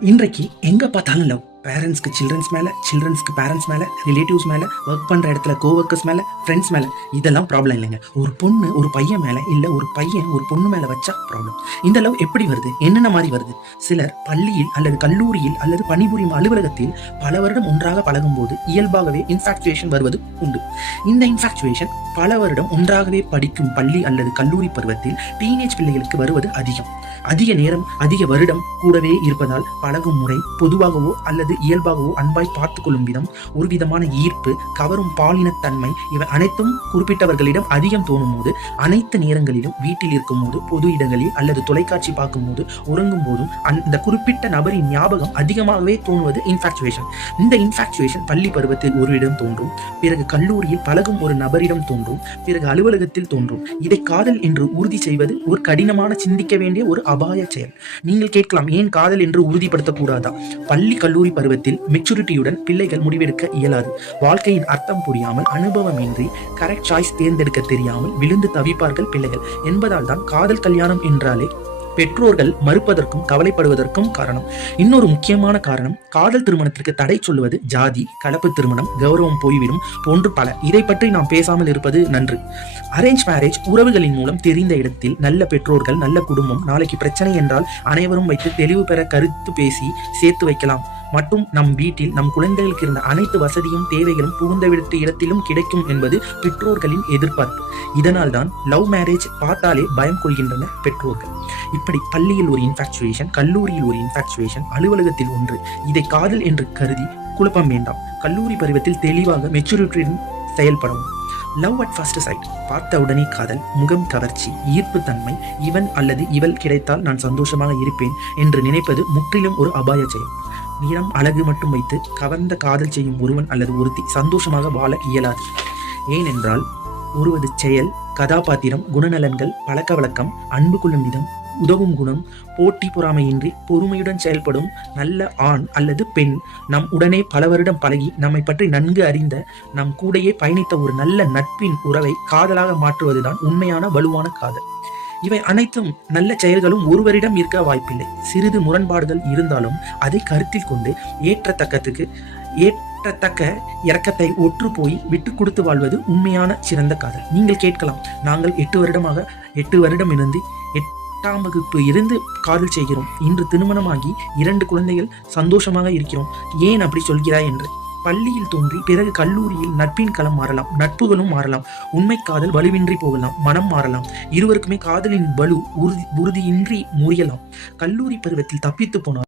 இன்றைக்கு எங்கே பார்த்தாலும் லவ். பேரண்ட்ஸ்க்கு சில்ட்ரன்ஸ் மேலே, சில்ட்ரன்ஸ்க்கு பேரண்ட்ஸ் மேலே, ரிலேட்டிவ்ஸ் மேலே, ஒர்க் பண்ணுற இடத்துல கோவர்க்கர்ஸ் மேலே, ஃப்ரெண்ட்ஸ் மேலே. இதெல்லாம் ப்ராப்ளம் இல்லைங்க. ஒரு பொண்ணு ஒரு பையன் மேலே, இல்லை ஒரு பையன் ஒரு பொண்ணு மேலே வச்சா ப்ராப்ளம். இந்த லவ் எப்படி வருது, என்னென்ன மாதிரி வருது? சிலர் பள்ளியில் அல்லது கல்லூரியில் அல்லது பணிபுரியும் அலுவலகத்தில் பல வருடம் ஒன்றாக பழகும் போது இயல்பாகவே இன்ஃபாக்சுவேஷன் வருவது உண்டு. இந்த இன்ஃபாக்சுவேஷன் பல வருடம் ஒன்றாகவே படிக்கும் பள்ளி அல்லது கல்லூரி பருவத்தில் டீனேஜ் பிள்ளைகளுக்கு வருவது அதிகம். அதிக நேரம், அதிக வருடம் கூடவே இருப்பதால் பழகும் முறை, பொதுவாகவோ அல்லது இயல்பாகவோ அன்பாய் பார்த்து கொள்ளும் விதம், ஒரு விதமான ஈர்ப்பு, கவரும் பாலினத்தன்மை, இவை அனைத்தும் குறிப்பிட்டவர்களிடம் அதிகம் தோணும் போது, அனைத்து நேரங்களிலும் வீட்டில் இருக்கும் போது, பொது இடங்களில் அல்லது தொலைக்காட்சி பார்க்கும் போது, உறங்கும் போதும் அந்த குறிப்பிட்ட நபரின் ஞாபகம் அதிகமாகவே தோணுவது இன்ஃபாக்சுவேஷன். இந்த இன்ஃபாக்சுவேஷன் பள்ளி பருவத்தில் ஒருவரிடம் தோன்றும், பிறகு கல்லூரியில் பழகும் ஒரு நபரிடம் தோன்றும், பிறகு அலுவலகத்தில் தோன்றும். இதை காதல் என்று உறுதி செய்வது ஒரு கடினமான, சிந்திக்க வேண்டிய ஒரு அபாய செயல். நீங்கள் கேட்கலாம், ஏன் காதல் என்று உறுதிப்படுத்தக்கூடாதா? பள்ளி கல்லூரி பருவத்தில் மெச்சூரிட்டியுடன் பிள்ளைகள் முடிவெடுக்க இயலாது. வாழ்க்கையின் அர்த்தம் புரியாமல், அனுபவமின்றி கரெக்ட் சாய்ஸ் தேர்ந்தெடுக்க தெரியாமல் விழுந்து தவிப்பார்கள் பிள்ளைகள் என்பதால் தான் காதல் கல்யாணம் என்றாலே பெற்றோர்கள் மறுப்பதற்கும் கவலைப்படுவதற்கும் காரணம். இன்னொரு முக்கியமான காரணம், காதல் திருமணத்திற்கு தடை சொல்லுவது ஜாதி, கலப்பு திருமணம், கௌரவம் போய்விடும் போன்று பல. இதை பற்றி நாம் பேசாமல் இருப்பது நன்று. அரேஞ்ச் மேரேஜ் உறவுகளின் மூலம் தெரிந்த இடத்தில் நல்ல பெற்றோர்கள், நல்ல குடும்பம். நாளைக்கு பிரச்சனை என்றால் அனைவரும் வைத்து தெளிவு பெற கருத்து பேசி சேர்த்து வைக்கலாம். மற்றும் நம் வீட்டில் நம் குழந்தைகளுக்கு இருந்த அனைத்து வசதியும் தேவைகளும் புகுந்த இடத்திலும் கிடைக்கும் என்பது பெற்றோர்களின் எதிர்பார்ப்பு. இதனால் தான் லவ் மேரேஜ் பார்த்தாலே பயம் கொள்கின்றனர் பெற்றோர்கள். இப்படி பள்ளியில் ஒரு இன்ஃபாக்சுவேஷன், கல்லூரியில் ஒரு இன்ஃபாக்சுவேஷன், அலுவலகத்தில் ஒன்று. இதை காதல் என்று கருதி குழப்பம் வேண்டாம். கல்லூரி பருவத்தில் தெளிவாக மெச்சூரிட்டியுடன் செயல்படவும். லவ் அட் ஃபர்ஸ்ட் சைட், பார்த்த உடனே காதல், முகம் கவர்ச்சி, ஈர்ப்பு தன்மை, இவன் அல்லது இவள் கிடைத்தால் நான் சந்தோஷமாக இருப்பேன் என்று நினைப்பது முற்றிலும் ஒரு அபாய செயல். நிறம், அழகு மட்டும் வைத்து கவர்ந்த காதல் செய்யும் ஒருவன் அல்லது ஒருத்தி சந்தோஷமாக வாழ இயலாது. ஏனென்றால் ஒருவது செயல், கதாபாத்திரம், குணநலன்கள், பழக்க வழக்கம், அன்பு கொள்ளும் விதம், உதவும் குணம், போட்டி பொறாமையின்றி பொறுமையுடன் செயல்படும் நல்ல ஆண் அல்லது பெண், நம் உடனே பல வருடம் பழகி நம்மை பற்றி நன்கு அறிந்த, நம் கூடையே பயணித்த ஒரு நல்ல நட்பின் உறவை காதலாக மாற்றுவதுதான் உண்மையான வலுவான காதல். இவை அனைத்தும் நல்ல செயல்களும் ஒருவரிடம் இருக்க வாய்ப்பில்லை. சிறிது முரண்பாடுகள் இருந்தாலும் அதை கருத்தில் கொண்டு ஏற்றத்தக்க இறக்கத்தை ஒற்று போய் விட்டு கொடுத்து வாழ்வது உண்மையான சிறந்த காதல். நீங்கள் கேட்கலாம், நாங்கள் 8 வருடம் இருந்து 8ஆம் வகுப்பு இருந்து காதல் செய்கிறோம், இன்று திருமணமாகி 2 குழந்தைகள் சந்தோஷமாக இருக்கிறோம், ஏன் அப்படி சொல்கிறாய் என்று. பள்ளியில் தோன்றி பிறகு கல்லூரியில் நட்பின் களம் மாறலாம், நட்புகளும் மாறலாம். உண்மை காதல் வலுவின்றி போகலாம், மனம் மாறலாம். இருவருக்குமே காதலின் வலு உறுதியின்றி முறியலாம். கல்லூரி பருவத்தில் தப்பித்து போனார்